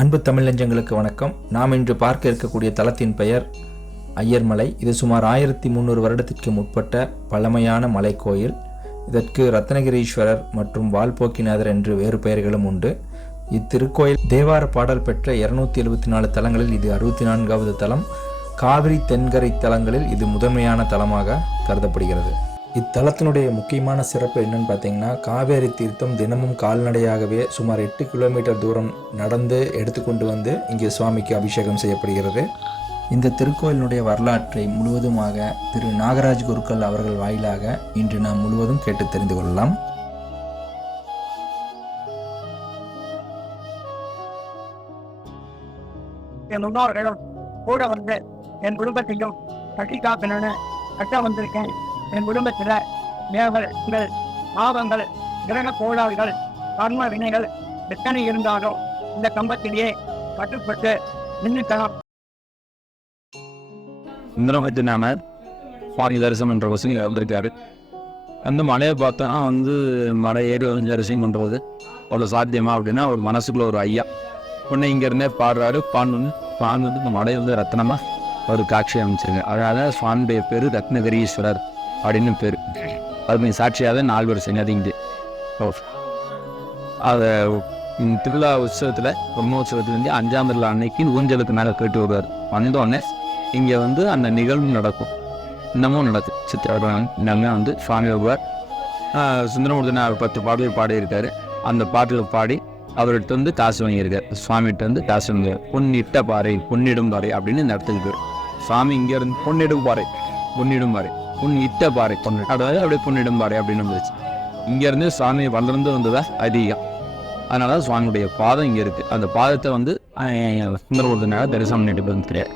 அன்பு தமிழ் நெஞ்சங்களுக்கு வணக்கம். நாம் இன்று பார்க்க இருக்கக்கூடிய தலத்தின் பெயர் ஐயர்மலை. இது சுமார் 1300 வருடத்திற்கு முற்பட்ட பழமையான மலை கோயில். இதற்கு ரத்னகிரீஸ்வரர் மற்றும் வால்போக்கிநாதர் என்று வேறு பெயர்களும் உண்டு. இத்திருக்கோயில் தேவார பாடல் பெற்ற 274 தலங்களில் இது 64வது தலம். காவிரி தென்கரை தலங்களில் இது முதன்மையான தலமாக கருதப்படுகிறது. இத்தலத்தினுடைய முக்கியமான சிறப்பு என்னன்னு பார்த்தீங்கன்னா, காவேரி தீர்த்தம் தினமும் கால்நடையாகவே சுமார் 8 கிலோமீட்டர் தூரம் நடந்து எடுத்துக்கொண்டு வந்து இங்கே சுவாமிக்கு அபிஷேகம் செய்யப்படுகிறது. இந்த திருக்கோயிலினுடைய வரலாற்றை முழுவதுமாக திரு நாகராஜ் குருக்கள் அவர்கள் வாயிலாக இன்று நாம் முழுவதும் கேட்டு தெரிந்து கொள்ளலாம். என் முன்னோர்களும் கூட வந்து என் குடும்பத்தையும் கட்டி காக்கணும்னு கட்ட வந்திருக்கேன். என் குடும்பத்தில் மேகங்கள், பாவங்கள், கிரக கோளாறுகள், கர்ம வினைகள் எத்தனை இருந்தாலும் இந்த கம்பத்திலேயே கட்டுப்பட்டு நின்றுக்கலாம். இந்திரமத்து நாம சுவாமி தரிசனம் என்ற வசதி வந்திருக்காரு. அந்த மலையை பார்த்தா மலை ஏறி தரிசனம் பண்ணுறது அவ்வளோ சாத்தியமா அப்படின்னா ஒரு மனசுக்குள்ள ஒரு ஐயா பொண்ணு இங்கேருந்தே பாடுறாரு. பாண்டு இந்த மலை ரத்னமாக ஒரு காட்சி அமைச்சிருங்க. அதனால சுவாமியுடைய பேர் ரத்னகிரீஸ்வரர் அப்படின்னு பேர். அது சாட்சியாக 4 வருஷம் அதிகது. அதை திருவிழா உற்சவத்தில் பிரம்மோற்சவத்துலேருந்து 5ஆம் திருவிழா அன்னைக்கு ஊஞ்சலுக்கு மேலே கேட்டு வருவார். வந்தோடனே இங்கே அந்த நிகழ்வு நடக்கும். இன்னமும் நடக்கும். சித்திரை சுவாமி வருவார். சுந்தரமூர்த்தி 10 பாடல் பாடியிருக்காரு. அந்த பாட்டில் பாடி அவர்கிட்ட காசு வாங்கியிருக்காரு. சுவாமிகிட்ட காசு வாங்கியிருக்காரு. பொன்னிட்ட பாறை, பொன்னிடும் பாறை அப்படின்னு இந்த இடத்துக்கு பேர். சுவாமி இங்கேருந்து பொன்னிடும் பாறை, பொன் இட்ட பாறை, அதாவது அப்படியே பொன்னிடும் பாறை அப்படின்னு வந்துருச்சு. இங்கேருந்து சுவாமி வளர்ந்து வந்ததா அதிகம். அதனால தான் சுவாமியுடைய பாதம் இங்கே இருக்குது. அந்த பாதத்தை சுந்தரமூர்த்தினால தரிசனம் பண்ணிட்டு வந்துருக்காரு.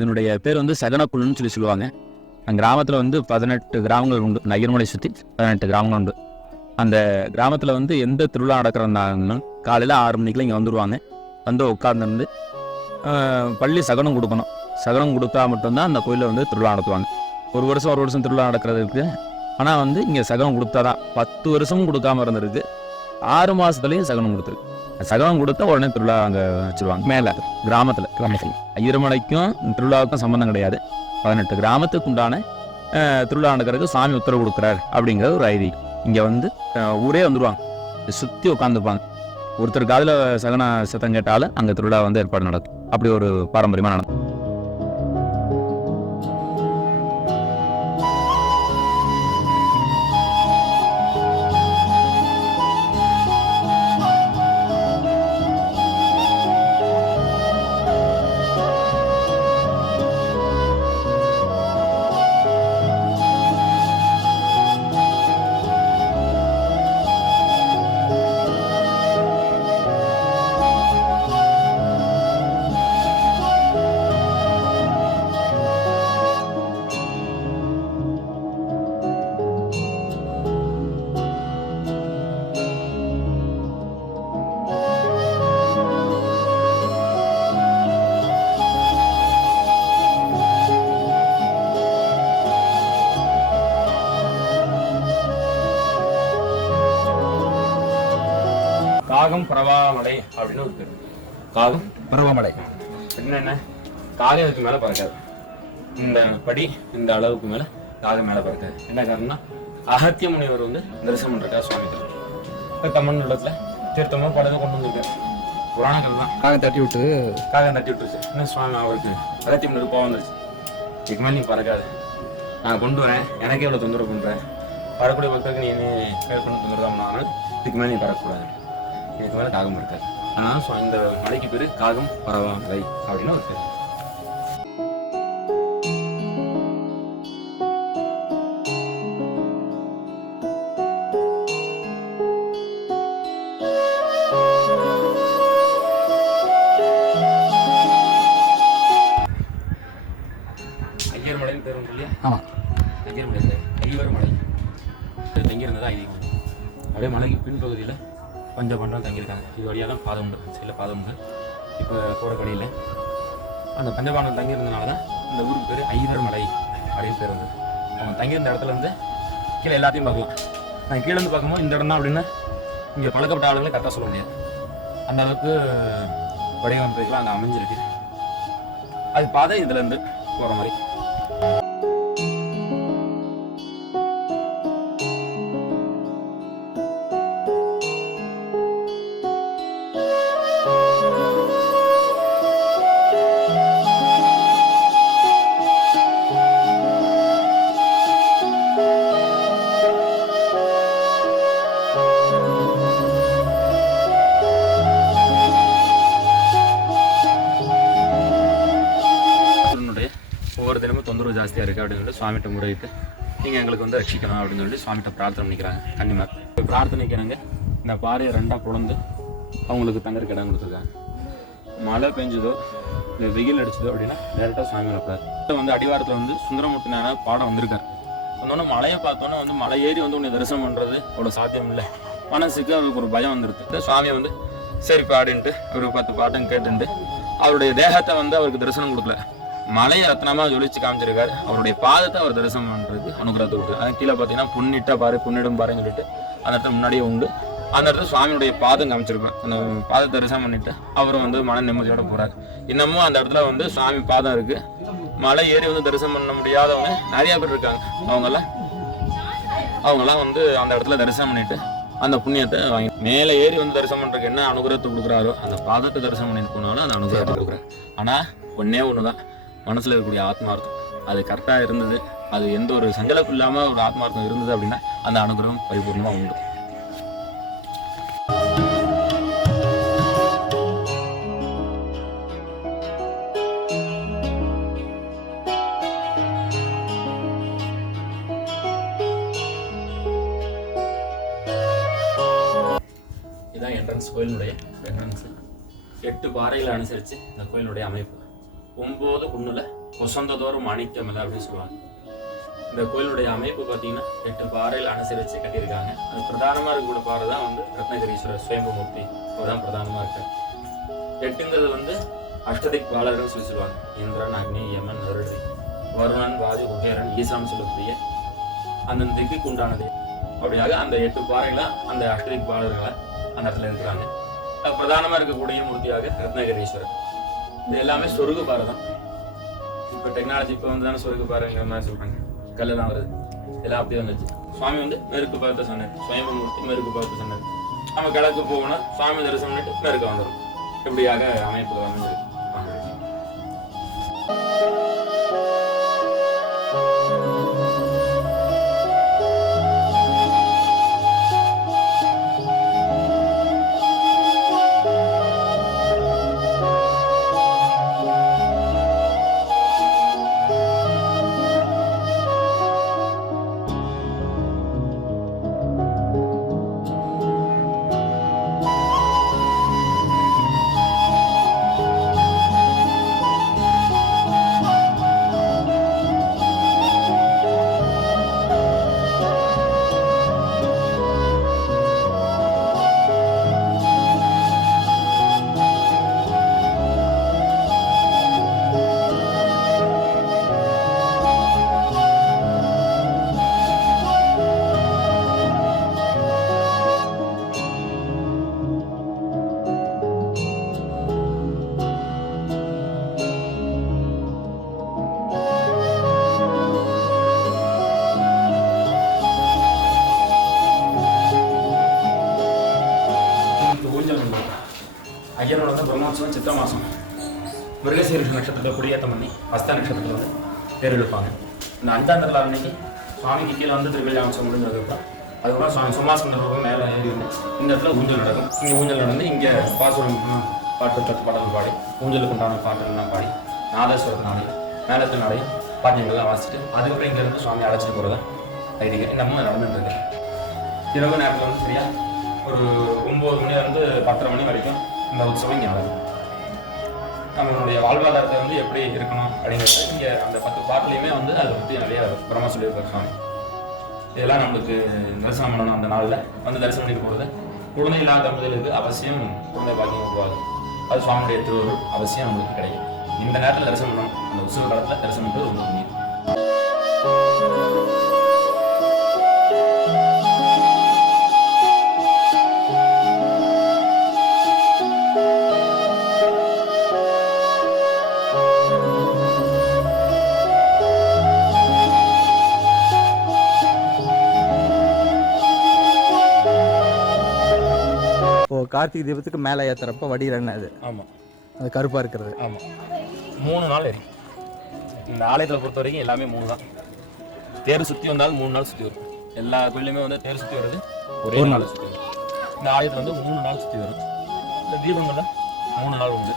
இதனுடைய பேர் சகனக்குழுன்னு சொல்லுவாங்க. அந்த கிராமத்தில் 18 கிராமங்கள் உண்டு. ஐயர்மலை சுற்றி 18 கிராமங்கள் உண்டு. அந்த கிராமத்தில் எந்த திருவிழா நடக்கிறதாலும் காலையில் 6 மணிக்கெலாம் இங்கே வந்துடுவாங்க. உட்கார்ந்து பள்ளி சகனம் கொடுக்கணும். சகனம் கொடுத்தா மட்டும்தான் அந்த கோயிலில் திருவிழா நடத்துவாங்க. ஒரு வருஷம் திருவிழா நடக்கிறது இருக்குது. ஆனால் இங்கே சகனம் கொடுத்தாதான். 10 வருஷமும் கொடுக்காம இருந்திருக்கு. 6 மாதத்துலேயும் சகனம் கொடுத்துருக்கு. சகனம் கொடுத்தா உடனே திருவிழா அங்கே வச்சுருவாங்க. மேலே கிராமத்தில் ஐயர்மலைக்கும் திருவிழாவுக்கும் சம்மந்தம் கிடையாது. 18 கிராமத்துக்கு உண்டான திருவிழா நடக்கிறதுக்கு சாமி உத்தரவு கொடுக்குறாரு அப்படிங்கிறது ஒரு ஐதீகம். இங்கே ஊரே வந்துடுவாங்க. சுற்றி உட்காந்துப்பாங்க. ஒருத்தர் காதில் சகன சத்தம் கேட்டாலும் அங்கே திருவிழா ஏற்பாடு நடக்கும். அப்படி ஒரு பாரம்பரியமாக நடக்கும். காகம் பரவாமலை அப்படின்னு ஒரு பேர். காகம் பரவாமலை என்ன காகம் அதுக்கு மேலே பறக்காது. இந்த படி இந்த அளவுக்கு மேலே காகம் மேலே பறக்காது. என்ன காரணம்னா அகத்திய முனிவர் தரிசனம் பண்ணுறக்கா சுவாமி தமிழ்நாட்டில் தீர்த்தமாக படத்தை கொண்டு வந்திருக்காரு. புராணங்கள் தான். காகம் தட்டி விட்டுருச்சு. இன்னும் சுவாமி அவருக்கு அகத்திய முனிவர் கோவம் வந்துருச்சு. இதுக்கு மேலே நீ பறக்காது, நான் கொண்டு வரேன், எனக்கே இவ்வளோ தொந்தரவு பண்ணுறேன், வரக்கூடிய மக்களுக்கு நீ என்ன கேர் பண்ண தொந்தரவு தான். இதுக்கு மேலே நீ பறக்கக்கூடாது, இதுக்கு மேலே காகம் இருக்காது. ஆனால் இந்த மலைக்கு பேர் காகம் பரவாமலை அப்படின்னு ஒரு பேர். ஐயர் மலைன்னு பேர் உண்டு இல்லையா? ஆமாம். ஐயர் மலை, ஐவர் மலை. தங்கியிருந்தது ஐதீகம். அப்படியே மலைக்கு பின்பகுதியில் கொஞ்சம் பண்டம் தங்கியிருக்காங்க. இது வழியாக தான் பாதம் உண்டு, சில பாதம் உண்டு. இப்போ போகிறக்கடியில் அந்த பஞ்சபாண்டம் தங்கியிருந்தனால தான் இந்த ஊருக்கு பேர் ஐயர் மலை அப்படின்னு பேர் வந்தது. அவங்க தங்கியிருந்த இடத்துல இருந்து கீழே எல்லாத்தையும் பார்க்கலாம். நான் கீழே இருந்து பார்க்கும்போது இந்த இடம் தான் அப்படின்னு இங்கே பழக்கப்பட்ட ஆளுங்களை கரெக்டாக சொல்ல முடியாது. அந்த அளவுக்கு வடிவமைப்புகள் அங்கே அமைஞ்சிருக்கு. அது பாதை இதுலேருந்து போகிற மாதிரி. ஒவ்வொரு தினமும் தொந்தரவு ஜாஸ்தியாக இருக்குது அப்படின்னு சொல்லிட்டு சுவாமிகிட்ட முறையிட்டு நீங்கள் எங்களுக்கு வந்து ரட்சிக்கணும் அப்படின்னு சொல்லிட்டு சுவாமிகிட்ட பிரார்த்தனை பண்ணிக்கிறாங்க. கன்னிமார் பிரார்த்தனைக்கிறாங்க. இந்த பாறையை ரெண்டாக புலந்து அவங்களுக்கு தங்கறதுக்கு இடம் கொடுத்துருக்காங்க. மழை பெஞ்சதோ இல்லை வெயில் அடிச்சதோ அப்படின்னா டேரெக்டாக சுவாமி வரக்கூடாது. வந்து அடிவாரத்தில் வந்து சுந்தரமூர்த்தினான பாடம் வந்திருக்காரு. வந்தோடனே மழையை பார்த்தோன்னே வந்து மலை ஏறி வந்து உன்னை தரிசனம் பண்ணுறது அவ்வளோ சாத்தியம் இல்லை. மனசுக்கு அவருக்கு ஒரு பயம் வந்துருக்கு. சுவாமி வந்து சரி பாடுன்ட்டு ஒரு 10 பாட்டம் கேட்டுன்ட்டு அவருடைய தேகத்தை வந்து அவருக்கு தரிசனம் கொடுக்கல, மலையை ரத்னமாக ஜொலிச்சு காமிச்சிருக்காரு. அவருடைய பாதத்தை அவர் தரிசனம் பண்ணுறதுக்கு அனுகிரகத்தை கொடுத்தாரு. அது கீழே பார்த்தீங்கன்னா புண்ணிட்ட பாரு புண்ணிடம் பாருன்னு சொல்லிட்டு அந்த இடத்துல முன்னாடியே உண்டு. அந்த இடத்துல சுவாமியுடைய பாதம் காமிச்சிருப்பேன். அந்த பாதத்தை தரிசனம் பண்ணிட்டு அவரும் வந்து மன நிம்மதியோட போகிறார். இன்னமும் அந்த இடத்துல வந்து சுவாமி பாதம் இருக்குது. மலை ஏறி வந்து தரிசனம் பண்ண முடியாதவங்க நிறையா பேர் இருக்காங்க. அவங்கெல்லாம் வந்து அந்த இடத்துல தரிசனம் பண்ணிட்டு அந்த புண்ணியத்தை வாங்கி மேலே ஏறி வந்து தரிசனம் பண்ணுறதுக்கு என்ன அனுகிரகத்தை கொடுக்குறாரோ அந்த பாதத்தை தரிசனம் பண்ணிட்டு போனாலும் அந்த அனுகிரகத்தை கொடுக்குறாரு. ஆனால் ஒன்றே ஒன்று தான், மனசில் இருக்கக்கூடிய ஆத்மார்த்தம் அது கரெக்டாக இருந்தது, அது எந்த ஒரு சஞ்சலப்பும் இல்லாமல் ஒரு ஆத்மார்த்தம் இருந்தது அப்படின்னா அந்த அனுகிரகம் பரிபூர்ணமாக உண்டு. இதுதான் என்ட்ரன்ஸ், கோயிலுடைய என்ட்ரன்ஸ். 8 பாறைகளை அனுசரித்து இந்த கோயிலுடைய அமைப்பு. 9 குன்னுல வசந்ததோறும் மாணிக்கமலை அப்படின்னு சொல்லுவாங்க. இந்த கோயிலுடைய அமைப்பு பார்த்தீங்கன்னா 8 பாறையில் அனுசரித்து கட்டியிருக்காங்க. அது பிரதானமாக இருக்கக்கூடிய பாறை தான் வந்து ரத்னகிரீஸ்வரர் சுயம்புமூர்த்தி. அதுதான் பிரதானமாக இருக்கு. 8ங்கிறது வந்து அஷ்டதிக் பாலர்கள் சொல்லுவாங்க. இந்திரன், அக்னி, யமன், வருணன், வருணன், வாயு, குபேரன், ஈசான்னு சொல்லக்கூடிய அந்த திக்குக்கு உண்டானது. அப்படியாக அந்த 8 பாறைகளை அந்த அஷ்டதிக் பாலர்களை அந்த இடத்துல இருக்கிறாங்க. பிரதானமாக இருக்கக்கூடிய மூர்த்தியாக ரத்னகிரீஸ்வரர். இது எல்லாமே சொருகு பாறை தான். இப்போ டெக்னாலஜி இப்போ வந்து தானே சொருகு பாறைங்கிற மாதிரி சொல்கிறாங்க. கல்லெல்லாம் வருது, எல்லாம் அப்படியே வந்துச்சு. சுவாமி வந்து மேற்கு பார்த்து சொன்னார், சுயம்புமூர்த்தி மேற்கு பார்த்து சொன்னார். நம்ம கிழக்கு போகணும், சுவாமி தரிசனம் பண்ணிட்டு மேற்கு வந்துடும். இப்படியாக அமைப்பு வந்து ஐயனோட வந்து பிரம்மோற்சவம் சித்திரை மாதம் மிருகசீரிஷ நட்சத்திரத்தில் குடியேற்றம் பண்ணி ஹஸ்த நட்சத்திரத்தில் வந்து தேர் இழுப்பாங்க. இந்த 5ஆம் திருவிழா அன்னைக்கு சுவாமிக்கு கீழே வந்து திருவிழாம்சம் முடிஞ்சதுக்கப்புறம் அதுக்கப்புறம் சுவாமி சும்மாசுந்தர ரூபம் மேலே ஏறி இந்த இடத்துல ஊஞ்சல் நடக்கும். இங்கே ஊஞ்சல் நடந்து இங்கே பாசுரம் பாட்டு தட்டு பாடல் பாடி ஊஞ்சலுக்கு உண்டான பாட்டுகள்லாம் பாடி நாதேஸ்வரர் நாளை மேலத்து நாளை பாட்டியங்கள்லாம் வாசிச்சுட்டு அதுக்கப்புறம் இங்கேருந்து சுவாமி அழைச்சிட்டு போகிறதா ஐதீகம். இன்னமும் நடந்துட்டு இருக்கு. இரவு நேரத்தில் வந்து சரியா ஒரு 9 மணிலேருந்து 10:30 மணி வரைக்கும் இந்த உற்சவம் இங்கே நடக்கும். நம்மளுடைய வாழ்வாதாரத்தை வந்து எப்படி இருக்கணும் அப்படிங்கிறது இங்கே அந்த 10 பாட்டுலையுமே வந்து அதை பற்றி நிறைய பிரமா சொல்லியிருக்காரு சுவாமி. இதெல்லாம் நம்மளுக்கு தரிசனம் பண்ணணும். அந்த நாளில் வந்து தரிசனம் பண்ணிட்டு போகிறது குழந்தை இல்லாத தம்பதிகளுக்கு அவசியம் குழந்தை பாக்கியம் உருவாகும். அது சுவாமியுடைய திருவருள் அவசியம் நம்மளுக்கு கிடைக்கும். இந்த நேரத்தில் தரிசனம் பண்ணணும். அந்த உற்சவ காலத்தில் தரிசனம் பண்ணுறது ரொம்ப முக்கியம். கார்த்திகை தீபத்துக்கு மேலே ஏற்றுறப்ப வடிகிறன்னு அது. ஆமாம், அது கருப்பாக இருக்கிறது. ஆமாம், 3 நாள் எரியும். இந்த ஆலயத்தில் பொறுத்த வரைக்கும் எல்லாமே 3 தான். தேர் சுற்றி வந்தாலும் 3 நாள் சுற்றி வரும். எல்லா கோயிலுமே வந்து தேர் சுற்றி வருது ஒரே நாள் சுற்றி வரும். இந்த ஆலயத்தில் வந்து 3 நாள் சுற்றி வரும். இந்த தீபங்கள்ல 3 நாள் உண்டு.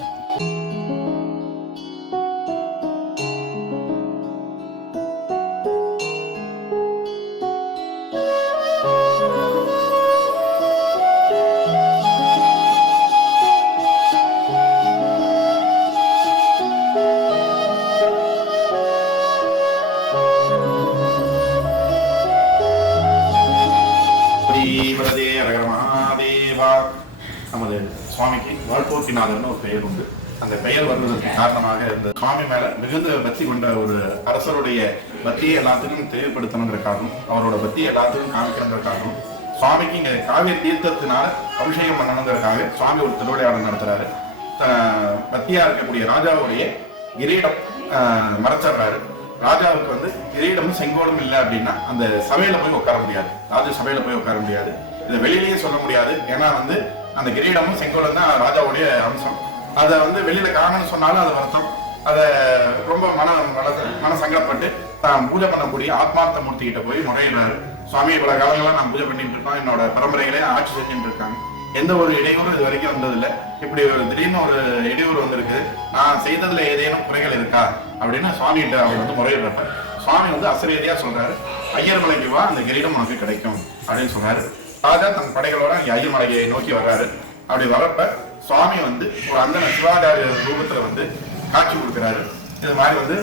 நமது சுவாமிக்கு வாழ்போக்கிநாதர்னு ஒரு பெயர் உண்டு. அந்த பெயர் வந்ததற்கு காரணமாக இந்த சுவாமி மேல மிகுந்த பக்தி கொண்ட ஒரு அரசருடைய பக்தியை எல்லாத்துக்கும் தெளிவுபடுத்தணுங்கிறக்காகவும் அவரோட பக்தியை எல்லாத்துக்கும் காமிக்கணுங்கிறக்காகவும் சுவாமிக்கு இங்க காவிரி தீர்த்தத்தினால அபிஷேகம் பண்ணணுங்கிறக்காக சுவாமி ஒரு திருவிளையாடல் நடத்துறாரு. பக்தியா இருக்கக்கூடிய ராஜாவுடைய கிரீடம் மறைச்சிடுறாரு. ராஜாவுக்கு வந்து கிரீடமும் செங்கோலும் இல்லை அப்படின்னா அந்த சபையில போய் உட்கார முடியாது. ராஜ சபையில போய் உட்கார முடியாது. இதை வெளியிலேயே சொல்ல முடியாது. ஏன்னா வந்து அந்த கிரீடமும் செங்கோலும் தான் ராஜாவுடைய அம்சம். அதை வந்து வெளியில காணணும்னு சொன்னாலும் அது வருத்தம். அதை ரொம்ப மன சங்கடப்பட்டு தான் பூஜை பண்ணக்கூடிய ஆத்மார்த்த மூர்த்தி கிட்ட போய் முறையிடுறாரு. சுவாமி இவ்வளவு காலங்கள்லாம் நான் பூஜை பண்ணிட்டு இருக்கோம், என்னோட பரம்பரைகளே ஆட்சி செஞ்சுட்டு இருக்காங்க, எந்த ஒரு இடையூறும் இது வரைக்கும் வந்ததில்லை. இப்படி ஒரு திடீர்னு ஒரு இடையூறு வந்திருக்கு, நான் செய்ததுல ஏதேனும் குறைகள் இருக்கா அப்படின்னு சுவாமி கிட்ட அவர் வந்து முறையிடுறப்ப சுவாமி வந்து அசரீதியா சொல்றாரு, ஐயர்மலைக்கு வா, அந்த கிரீடம் உனக்கு கிடைக்கும் அப்படின்னு சொன்னாரு. ராஜா தன் படைகளோட இங்க ஐயர்மலையை நோக்கி வர்றாரு. அப்படி வரப்ப சுவாமி வந்து ஒரு அந்தன சிவாச்சாரிய ரூபத்துல வந்து காட்சி கொடுக்குறாரு. இது மாதிரி வந்து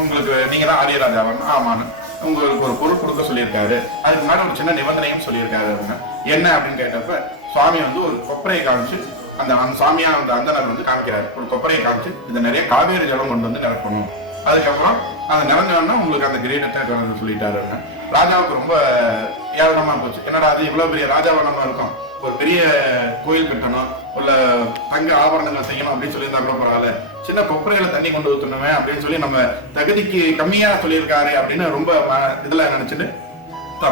உங்களுக்கு நீங்க தான் ஆரியராஜாவன், ஆமான்னு உங்களுக்கு ஒரு பொருள் கொடுக்க சொல்லியிருக்காரு. அதுக்கு முன்னாடி ஒரு சின்ன நிபந்தனையும் சொல்லியிருக்காரு. அவங்க என்ன அப்படின்னு கேட்டப்ப சுவாமி வந்து ஒரு கொப்பரையை காமிச்சு அந்த சாமியா அந்த அந்தனர் வந்து காமிக்கிறாரு. ஒரு கொப்பரையை காமிச்சு இதை நிறைய காவேரி ஜலம் கொண்டு வந்து நிரப்பணும், அதுக்கப்புறம் அந்த நிறஞ்சோன்னா உங்களுக்கு அந்த கிரீடத்தை சொல்லிட்டாரு. ராஜாவுக்கு ரொம்ப ஏளனமா போச்சு. என்னடா அது இவ்வளவு பெரிய ராஜாவனமா இருக்கும், ஒரு பெரிய கோயில் கட்டணும், உள்ள தங்க ஆபரணங்கள் செய்யணும் அப்படின்னு சொல்லியிருந்தா கூட பரவாயில்ல, சின்ன கொப்பரையில தண்ணி கொண்டு ஊற்றணுமே அப்படின்னு சொல்லி நம்ம தகுதிக்கு கம்மியா சொல்லியிருக்காரு அப்படின்னு ரொம்ப இதுல நினைச்சிட்டு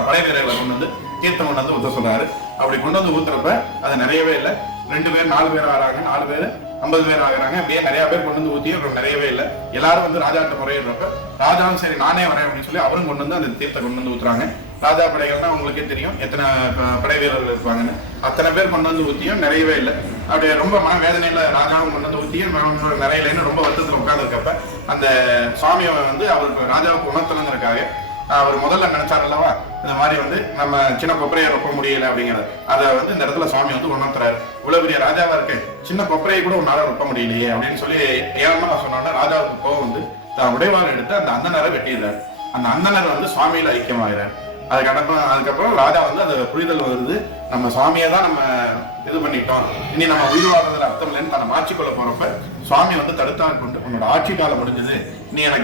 படை வீரர்களை கொண்டு வந்து தீர்த்தம் கொண்டு வந்து ஊற்ற சொல்றாரு. அப்படி கொண்டு வந்து ஊத்துறப்ப அது நிறையவே இல்லை. 2 பேர் 4 பேர் ஆகிறாங்க, 4 பேர் 50 பேர் ஆகிறாங்க. அப்படியே நிறைய பேர் கொண்டு வந்து ஊற்றியும் நிறையவே இல்லை. எல்லாரும் வந்து ராஜாட்ட முறையிடுறப்ப ராஜாவும் சரி நானே வரேன் அப்படின்னு சொல்லி அவரும் கொண்டு வந்து அந்த தீர்த்தை கொண்டு வந்து ஊத்துறாங்க. ராஜா படைகள்னா உங்களுக்கே தெரியும் எத்தனை படை வீரர்கள் இருப்பாங்கன்னு. அத்தனை பேர் கொண்டு வந்து ஊற்றியும் நிறையவே இல்லை. அப்படியே ரொம்ப மன வேதனையில ராஜாவும் கொண்டு வந்து ஊற்றியும் நிறையலன்னு ரொம்ப வருத்தத்தில் உட்கார்ந்துருக்கப்ப அந்த சுவாமியை வந்து அவருக்கு ராஜாவுக்கு உணர்த்தணுங்கிறதுக்காக அவர் முதல்ல நினைச்சார் அல்லவா, இந்த மாதிரி வந்து நம்ம சின்ன கொப்பரையை ரொப்ப முடியல அப்படிங்கிறது, அதை வந்து இந்த இடத்துல சுவாமி வந்து உணர்த்துறாரு. இவ்வளவு பெரிய ராஜாவா இருக்கு, சின்ன கொப்பரையை கூட உன்னால ரொப்ப முடியலையே அப்படின்னு சொல்லி ஏன்னா சொன்னோன்னா ராஜாவுக்கு கோவம் வந்து தான் உடைவாறு எடுத்து அந்த அந்தனரை வெட்டிடுறாரு. அந்த அந்தனர் வந்து சுவாமியில ஐக்கியமாகிறார். அதுக்கப்புறம் ராஜா வந்து அந்த புரிதல் வருது, நம்ம சுவாமியை தான் நம்ம இது பண்ணிட்டோம், இனி நம்ம உயிர் வாழ்றதுல அர்த்தம் இல்லைன்னு தன்னை மாற்றிக்கொள்ள போறப்ப சுவாமி வந்து தடுத்தால் கொண்டு உன்னோட ஆட்சி காலம் முடிஞ்சது,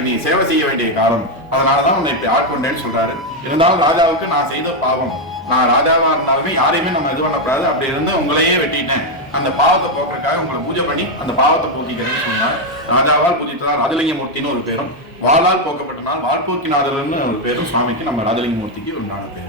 நீ சேவை செய்ய வேண்டிய காலம், அதனாலதான் உன்னை இப்படி ஆட்கொண்டேன்னு சொல்றாரு. இருந்தாலும் ராஜாவுக்கு நான் செய்த பாவம், நான் ராஜாவா இருந்தாலுமே யாரையுமே நம்ம இது பண்ணக்கூடாது, அப்படி இருந்து உங்களையே வெட்டிட்டேன், அந்த பாவத்தை போக்குறதுக்காக உங்களை பூஜை பண்ணி அந்த பாவத்தை போக்கிக்கிறேன்னு சொன்னார். ராஜாவால் பூஜித்ததால் ராஜலிங்கமூர்த்தின்னு ஒரு பேரும், வாளால் போக்கப்பட்டனால் வாழ்போக்கிநாதர்னு ஒரு பேரும் சுவாமிக்கு நம்ம ராஜலிங்கமூர்த்திக்கு ஒரு நாள் பேர்.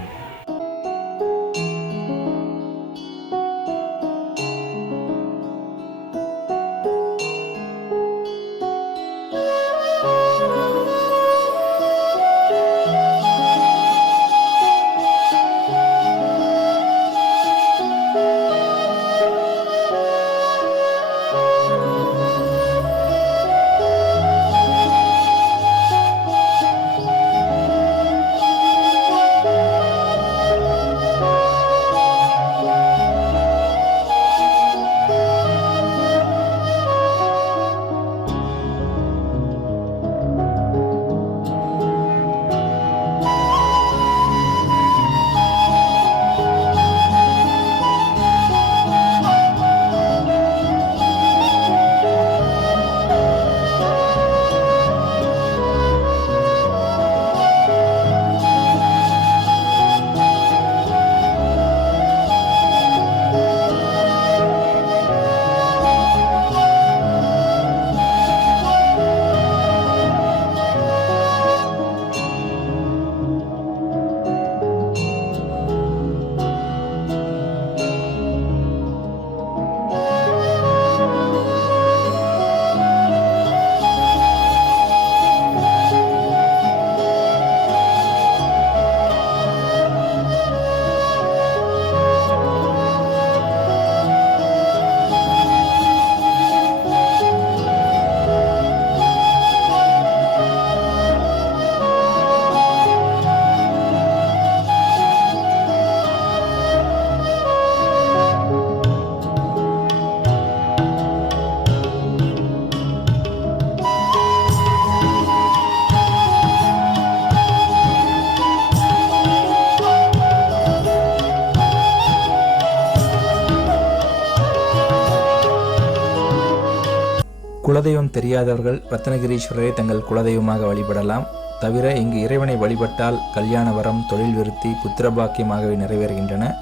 குலதெய்வம் தெரியாதவர்கள் ரத்னகிரீஸ்வரரை தங்கள் குலதெய்வமாக வழிபடலாம். தவிர இங்கு இறைவனை வழிபட்டால் கல்யாண வரம், தொழில் விருத்தி, புத்திரபாக்கியமாகவே நிறைவேறுகின்றன.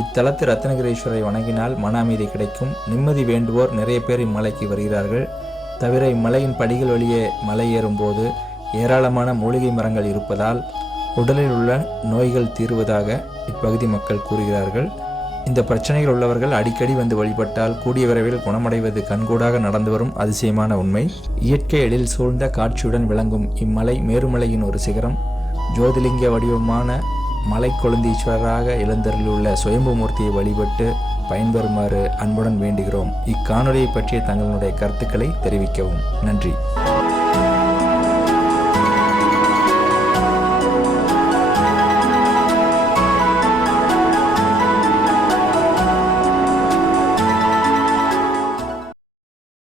இத்தலத்து ரத்னகிரீஸ்வரரை வணங்கினால் மன அமைதி கிடைக்கும். நிம்மதி வேண்டுவோர் நிறைய பேர் இம்மலைக்கு வருகிறார்கள். தவிர இம்மலையின் படிகள் வழியே மலை ஏறும்போது ஏராளமான மூலிகை மரங்கள் இருப்பதால் உடலில் உள்ள நோய்கள் தீர்வதாக இப்பகுதி மக்கள் கூறுகிறார்கள். இந்த பிரச்சனைகள் உள்ளவர்கள் அடிக்கடி வந்து வழிபட்டால் கூடிய விரைவில் குணமடைவது கண்கூடாக நடந்து வரும் அதிசயமான உண்மை. இயற்கை எழில் சூழ்ந்த காட்சியுடன் விளங்கும் இம்மலை மேருமலையின் ஒரு சிகரம். ஜோதிலிங்க வடிவமான மலை கொழுந்தீஸ்வரராக எழுந்தருளியுள்ள சுயம்புமூர்த்தியை வழிபட்டு பயன்பெறுமாறு அன்புடன் வேண்டுகிறோம். இக்காணொலியை பற்றிய தங்களுடைய கருத்துக்களை தெரிவிக்கவும். நன்றி.